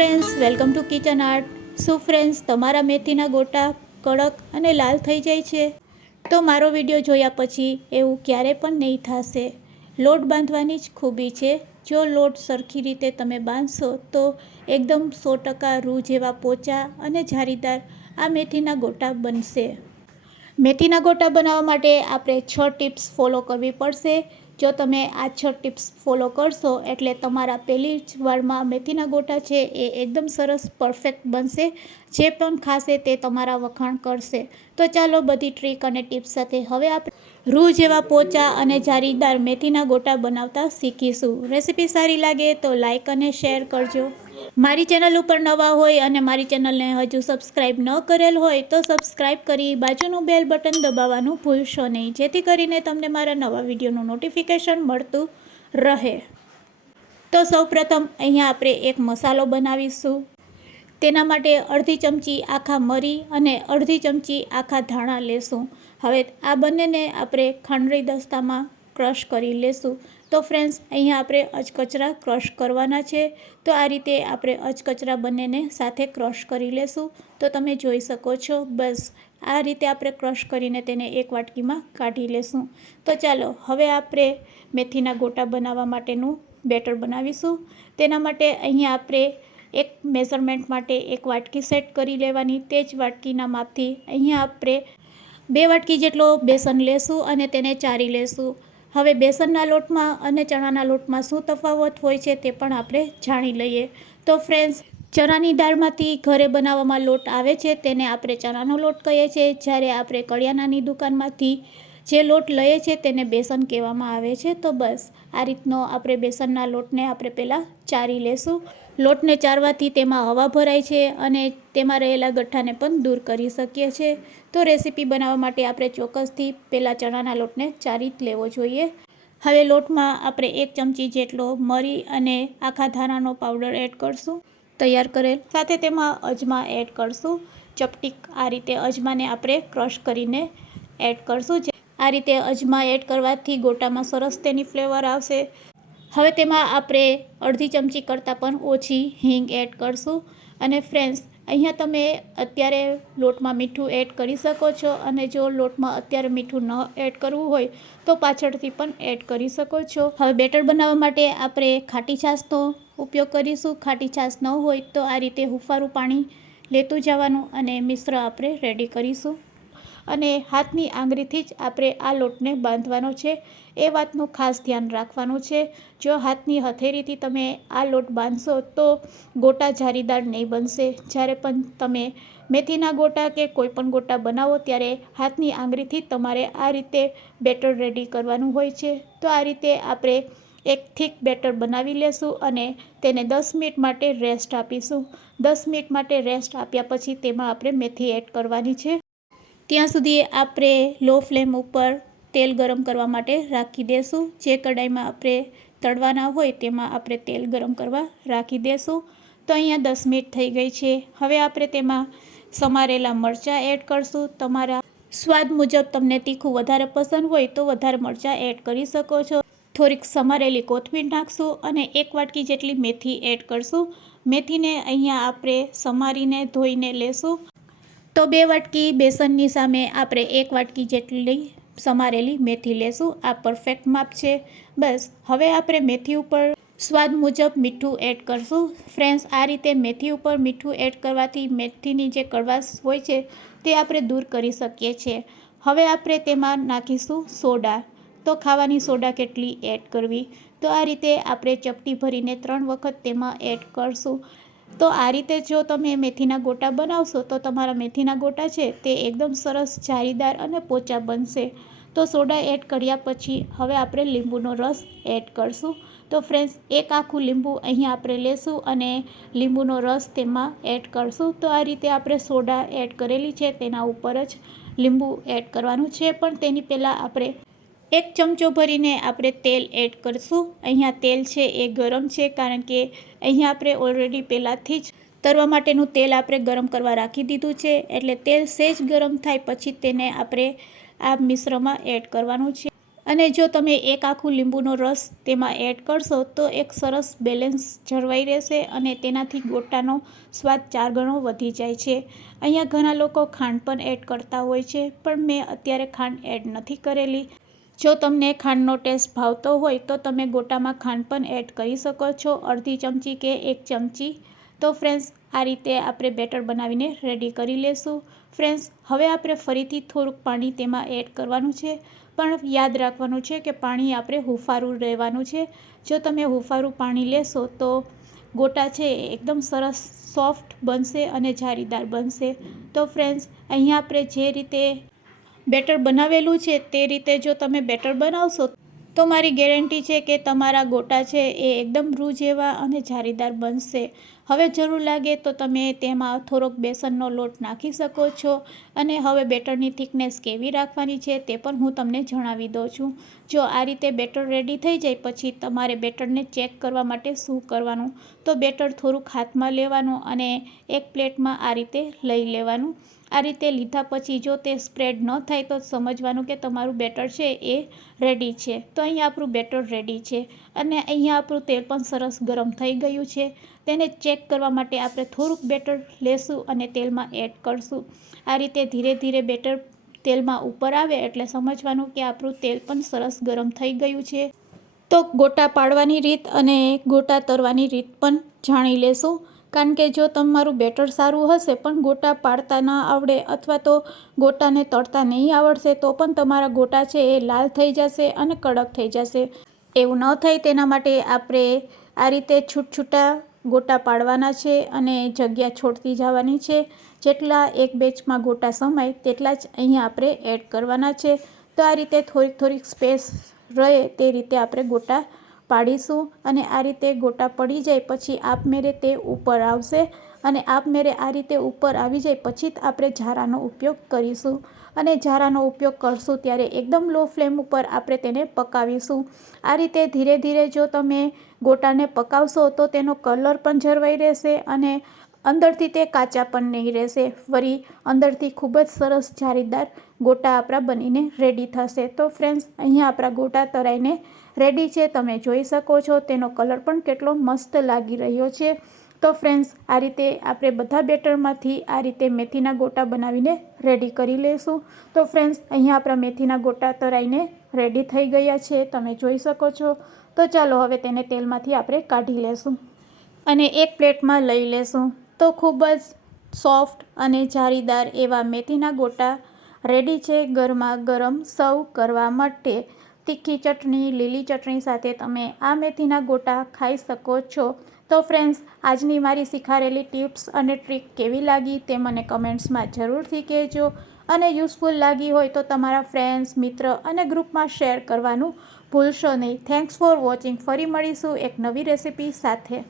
Friends welcome to Kitchen Art શું friends તમારા મેથીના ગોટા કડક અને લાલ થઈ જાય છે? તો મારો વીડિયો જોયા પછી એવું ક્યારે પણ નહીં થશે. લોટ બાંધવાની જ ખૂબી છે. જો લોટ સરખી રીતે તમે બાંધશો તો એકદમ સો ટકા રૂ જેવા પોચા અને જારીદાર આ મેથીના ગોટા બનશે. મેથીના ગોટા બનાવવા માટે આપણે છ ટિપ્સ ફોલો કરવી પડશે. જો તમે આ છ ટિપ્સ ફોલો કરશો, એટલે તમારા પહેલી જ વારમાં મેથીના ગોટા છે, એ એકદમ સરસ પરફેક્ટ બનશે. જે પણ ખાશે તે તમારા વખાણ કરશે. તો ચાલો બધી ટ્રીક અને ટિપ્સ સાથે હવે આપણે રૂ જેવા પોચા અને જારીદાર મેથીના ગોટા બનાવતા શીખીશું. રેસીપી સારી લાગે તો લાઇક અને શેર કરજો. મારી ચેનલ ઉપર નવા હોય અને મારી ચેનલને હજુ સબસ્ક્રાઇબ ન કરેલ હોય તો સબસ્ક્રાઇબ કરી બાજુનું બેલ બટન દબાવવાનું ભૂલશો નહીં. જેથી કરીને તમને મારા નવા વિડીયોનું નોટિફિકેશન મળતું રહે. તો સૌપ્રથમ અહીંયા આપણે એક મસાલો બનાવીશું. તેના માટે અડધી ચમચી આખા મરી અને અડધી ચમચી આખા ધાણા લેશું. હવે આ બંનેને આપણે ખાંડરી દસ્તામાં ક્રશ કરી લેશું. તો ફ્રેન્ડ્સ અહીંયા આપણે અચકચરા ક્રશ કરવાના છે. તો આ રીતે આપણે અચકચરા બંનેને સાથે ક્રશ કરી લેશું. તો તમે જોઈ શકો છો, બસ આ રીતે આપણે ક્રશ કરીને તેને એક વાટકીમાં કાઢી લેશું. તો ચાલો, હવે આપણે મેથીના ગોટા બનાવવા માટેનું બેટર બનાવીશું. તેના માટે અહીંયા આપણે એક મેઝરમેન્ટ માટે એક વાટકી સેટ કરી લેવાની. તે જ વાટકીના માપથી અહીંયા આપણે બે વાટકી જેટલો બેસન લેશું અને તેને ચારી લેશું. હવે બેસનના લોટમાં અને ચણાના લોટમાં શું તફાવત હોય છે તે પણ આપણે જાણી લઈએ. તો ફ્રેન્ડ્સ, ચણાની દાળમાંથી ઘરે બનાવવામાં લોટ આવે છે તેને આપણે ચણાનો લોટ કહીએ છીએ. જ્યારે આપણે કળિયાણાની દુકાનમાંથી જે લોટ લઈએ છીએ તેને બેસન કહેવામાં આવે છે. તો બસ આ રીતનો આપણે બેસનના લોટને આપણે પહેલાં ચારી લેશું. લોટને ચારવાથી તેમાં હવા ભરાય છે અને તેમાં રહેલા ગઠ્ઠાને પણ દૂર કરી શકીએ છીએ. તો રેસીપી બનાવવા માટે આપણે ચોક્કસથી પહેલાં ચણાના લોટને ચારી જ લેવો જોઈએ. હવે લોટમાં આપણે એક ચમચી જેટલો મરી અને આખા ધાણાનો પાવડર એડ કરશું. તૈયાર કરેલ સાથે તેમાં અજમા એડ કરશું. ચપટીક આ રીતે અજમાને આપણે ક્રશ કરીને એડ કરશું. જે આ રીતે અજમા એડ કરવાથી ગોટામાં સરસ તેની ફ્લેવર આવશે. હવે તેમાં આપણે અડધી ચમચી કરતાં પણ ઓછી હિંગ એડ કરશું. અને ફ્રેન્ડ્સ, અહીંયા તમે અત્યારે લોટમાં મીઠું એડ કરી શકો છો અને જો લોટમાં અત્યારે મીઠું ન એડ કરવું હોય તો પાછળથી પણ એડ કરી શકો છો. હવે બેટર બનાવવા માટે આપણે ખાટી છાશનો ઉપયોગ કરીશું. ખાટી છાશ ન હોય તો આ રીતે હુફારું પાણી લેતું જવાનું અને મિશ્ર આપણે રેડી કરીશું. અને હાથની આંગળીથી જ આપણે આ લોટને બાંધવાનો છે. એ વાતનું ખાસ ધ્યાન રાખવાનું છે. જો હાથની હથેળીથી તમે આ લોટ બાંધશો તો ગોટા જારીદાર નહીં બનશે. જ્યારે પણ તમે મેથીના ગોટા કે કોઈપણ ગોટા બનાવો ત્યારે હાથની આંગળીથી તમારે આ રીતે બેટર રેડી કરવાનું હોય છે. તો આ રીતે આપણે એક થીક બેટર બનાવી લેશું અને તેને દસ મિનિટ માટે રેસ્ટ આપીશું. દસ મિનિટ માટે રેસ્ટ આપ્યા પછી તેમાં આપણે મેથી એડ કરવાની છે. ત્યાં સુધી આપણે લો ફ્લેમ ઉપર તેલ ગરમ કરવા માટે રાખી દેશું. જે કઢાઈમાં આપણે તળવાના હોય તેમાં આપણે તેલ ગરમ કરવા રાખી દેશું. તો અહીંયા દસ મિનિટ થઈ ગઈ છે. હવે આપણે તેમાં સમારેલા મરચાં એડ કરશું. તમારા સ્વાદ મુજબ તમને તીખું વધારે પસંદ હોય તો વધારે મરચાં એડ કરી શકો છો. થોડીક સમારેલી કોથમીર નાખશું અને એક વાટકી જેટલી મેથી એડ કરશું. મેથીને અહીંયા આપણે સમારીને ધોઈને લેશું. તો બે વાટકી બેસનની સામે આપણે એક વાટકી જેટલી સમારેલી મેથી લેશું. આ પરફેક્ટ માપ છે. બસ, હવે આપણે મેથી ઉપર સ્વાદ મુજબ મીઠું એડ કરશું. ફ્રેન્ડ્સ આ રીતે મેથી ઉપર મીઠું એડ કરવાથી મેથીની જે કડવાશ હોય છે તે આપણે દૂર કરી શકીએ છીએ. હવે આપણે તેમાં નાખીશું સોડા. તો ખાવાની સોડા કેટલી એડ કરવી? તો આ રીતે આપણે ચપટી ભરીને ત્રણ વખત તેમાં એડ કરશું. તો આ રીતે જો તમે મેથીના ગોટા બનાવશો, તો તમારા મેથીના ગોટા છે તે એકદમ સરસ જારીદાર અને પોચા બનશે. તો સોડા એડ કર્યા પછી હવે આપણે લીંબુનો રસ એડ કરશું. તો ફ્રેન્ડ્સ, એક આખું લીંબુ અહીંયા આપણે લેશું અને લીંબુનો રસ તેમાં એડ કરશું. તો આ રીતે આપણે સોડા એડ કરેલી છે તેના ઉપર જ લીંબુ એડ કરવાનું છે. પણ તેની પહેલાં આપણે એક ચમચો ભરીને આપણે તેલ એડ કરશું. અહીંયા તેલ છે એ ગરમ છે કારણ કે અહીંયા આપણે ઓલરેડી પહેલાંથી જ તરવા માટેનું તેલ આપણે ગરમ કરવા રાખી દીધું છે. એટલે તેલ સહેજ ગરમ થાય પછી તેને આપણે આ મિશ્રમાં એડ કરવાનું છે. અને જો તમે એક આખું લીંબુનો રસ તેમાં એડ કરશો તો એક સરસ બેલેન્સ જળવાઈ રહેશે અને તેનાથી ગોટાનો સ્વાદ ચાર ગણો વધી જાય છે. અહીંયા ઘણા લોકો ખાંડ પણ એડ કરતા હોય છે, પણ મેં અત્યારે ખાંડ એડ નથી કરેલી. જો તમને ખાંડનો ટેસ્ટ ભાવતો હોય તો તમે ગોટામાં ખાંડ પણ એડ કરી શકો છો. અડધી ચમચી કે એક ચમચી. તો ફ્રેન્ડ્સ આ રીતે આપણે બેટર બનાવીને રેડી કરી લેશું. ફ્રેન્ડ્સ હવે આપણે ફરીથી થોડુંક પાણી તેમાં એડ કરવાનું છે. પણ યાદ રાખવાનું છે કે પાણી આપણે હુંફારું રહેવાનું છે. જો તમે હુંફારું પાણી લેશો તો ગોટા છે એકદમ સરસ સોફ્ટ બનશે અને જારીદાર બનશે. તો ફ્રેન્ડ્સ અહીંયા આપણે જે રીતે બેટર બનાવેલું છે તે રીતે જો તમે બેટર બનાવશો, તો મારી ગેરંટી છે કે તમારા ગોટા છે એ એકદમ રૂ જેવા અને જારીદાર બનશે. હવે જરૂર લાગે તો તમે તેમાં થોડોક બેસનનો લોટ નાખી શકો છો અને હવે બેટરની થિકનેસ કેવી રાખવાની છે તે પણ હું તમને જણાવી દઉં છું. જો આ રીતે બેટર રેડી થઈ જાય પછી તમારે બેટરને ચેક કરવા માટે શું કરવાનું? તો બેટર થોડુંક હાથમાં લેવાનું અને એક પ્લેટમાં આ રીતે લઈ લેવાનું. આ રીતે લીધા પછી જો તે સ્પ્રેડ ન થાય તો સમજવાનું કે તમારું બેટર છે એ રેડી છે. તો અહીંયા આપણું બેટર રેડી છે અને અહીંયા આપણું તેલ પણ સરસ ગરમ થઈ ગયું છે. તેને ચેક કરવા માટે આપણે થોડુંક બેટર લેશું અને તેલમાં એડ કરશું. આ રીતે ધીરે ધીરે બેટર તેલમાં ઉપર આવે એટલે સમજવાનું કે આપણું તેલ પણ સરસ ગરમ થઈ ગયું છે. તો ગોટા પાડવાની રીત અને ગોટા તરવાની રીત પણ જાણી લેશું. કારણ કે જો તમારું બેટર સારું હશે, પણ ગોટા પાડતા ના આવડે અથવા તો ગોટાને તળતા નહીં આવડશે, તો પણ તમારા ગોટા છે એ લાલ થઈ જશે અને કડક થઈ જશે. એવું ન થાય તેના માટે આપણે આ રીતે છૂટછૂટા ગોટા પાડવાના છે અને જગ્યા છોડતી જવાની છે. જેટલા એક બેચમાં ગોટા સમાય, તેટલા જ અહીંયા આપણે એડ કરવાના છે. તો આ રીતે થોડીક થોડીક સ્પેસ રહે તે રીતે આપણે ગોટા પાડીશું અને આ રીતે ગોટા પડી જાય પછી આપમેરે તે ઉપર આવશે અને આપમેરે આ રીતે ઉપર આવી જાય પછી જ આપણે ઝારાનો ઉપયોગ કરીશું. અને ઝારાનો ઉપયોગ કરશું ત્યારે એકદમ લો ફ્લેમ ઉપર આપણે તેને પકાવીશું. આ રીતે ધીરે ધીરે જો તમે ગોટાને પકાવશો તો તેનો કલર પણ જળવાઈ રહેશે અને અંદરથી તે કાચા પણ નહીં રહેશે. ફરી અંદરથી ખૂબ જ સરસ જારીદાર ગોટા આપણા બનીને રેડી થશે. તો ફ્રેન્ડ્સ અહીંયા આપણા ગોટા તરાઈને રેડી છે, તમે જોઈ શકો છો. તેનો કલર પણ કેટલો મસ્ત લાગી રહ્યો છે. તો ફ્રેન્ડ્સ, આ રીતે આપણે બધા બેટરમાંથી આ રીતે મેથીના ગોટા બનાવીને રેડી કરી લઈશું તો ફ્રેન્ડ્સ, અહીંયા આપણા મેથીના ગોટા તરાઈને રેડી થઈ ગયા છે. તમે જોઈ શકો છો. તો ચાલો હવે તેને તેલમાંથી આપણે કાઢી લેશું અને એક પ્લેટમાં લઈ લેશું. તો ખૂબ જ સોફ્ટ અને જારીદાર એવા મેથીના ગોટા રેડી છે ગરમા ગરમ સર્વ કરવા માટે. તીખી ચટણી, લીલી ચટણી સાથે તમે આ મેથીના ગોટા ખાઈ શકો છો. તો ફ્રેન્ડ્સ આજની મારી શીખારેલી ટિપ્સ અને ટ્રીક કેવી લાગી તે મને કમેન્ટ્સમાં જરૂરથી કહેજો. અને યુઝફુલ લાગી હોય તો તમારા ફ્રેન્ડ્સ મિત્ર અને ગ્રુપમાં શેર કરવાનું ભૂલશો નહીં. થેન્ક્સ ફોર વોચિંગ ફરી મળીશું એક નવી રેસિપી સાથે.